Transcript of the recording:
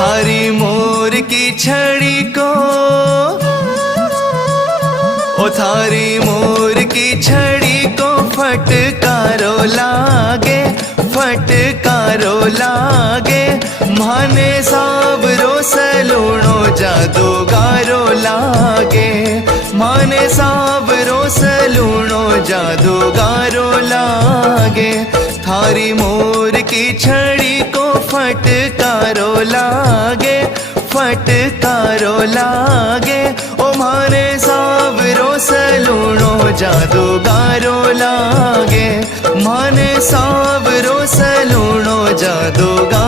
थारी मोर की छड़ी को, ओ थारी मोर की छड़ी को फटकारो लागे, फटकारो लागे। माने सावरो सलूणो जादूगारो लागे, माने सावरो सलूणो जादूगारो लागे। थारी मोर की छड़ी को फटकारो लागे, फटकारो लागे। ओ माने सावरो सलूणो जादूगारो लागे, माने सावरो सलूणो जादूगारो